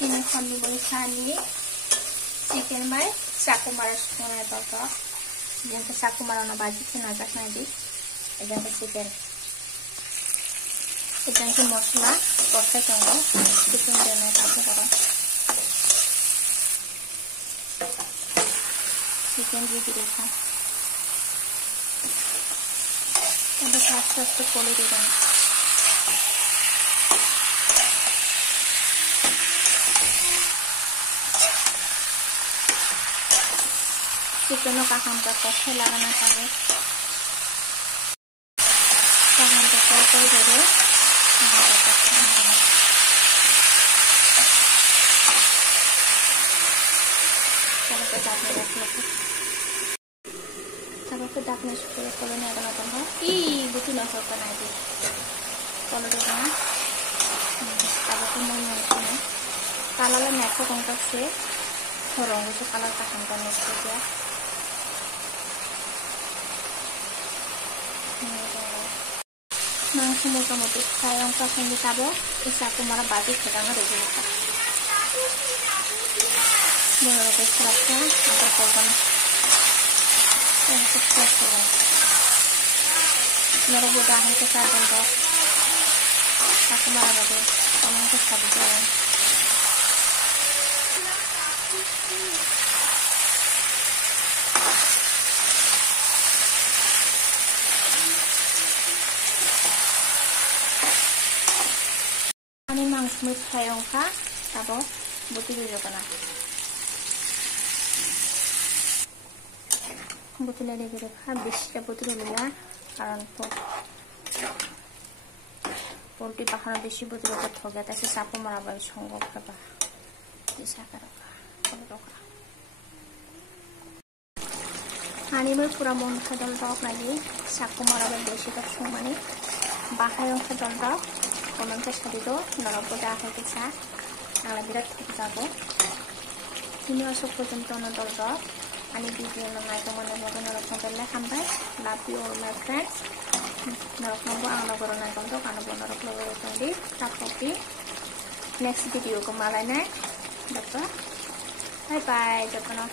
ini kami boleh chicken by saku mara sungai baka yang ke saku mara na baju ke najak nanti yang ke chicken yang ke masala proses tunggu chicken dana pakai karo chicken di direka ada proses tu boleh dikan chicken का हम का कच्चा लगाना चाहिए तो हम तो कोई जरूर चलो तो दापने रख लो चलो तो दापने शुरू करो नहीं करना तो है बुती ना हो करना है चलो तो ना चलो तो नहीं है काला ले नेक्स्ट कौन सा से थोड़ा से काला का हम करने के लिए मांस मोटामुटी फ्राई का संगी ताबो इस आपको हमारा बाजी खटाना रेडी होगा दोनों को इस तरह से अगर कोलगन ऐसे फ्रेश होगा मेरा बुरा है के साथ बन जाओ आपको हमारा बाजी कमेंट के साथ जाए मांस फ्राई का तब बुती दिजना बुतले रेडी रखा बेसिटा बुतले लिया कारण पोल्ट्री पाखाना बेसि बुतले का हो गया तैसे सापो मारा बाई संग करबा दिशा करबा रखा हानि में पूरा मन खदल रख लगी सापो मारा बाई बेसि का संगमानी बाहाय खदल रख कमेंट के साथ दो नरबो दा है के साथ आला बिरात थक जाबो तिनि असक पर्यंत नदल रख आनी वीडियो नङाय तो मने मगन नरक नदल खामबाय love you all my friends नरक नंबो आं लगरो नाय गंतो कानो नरक लगरो तंदि तापपि नेक्स्ट वीडियो को मालाय नाय बाय बाय जपना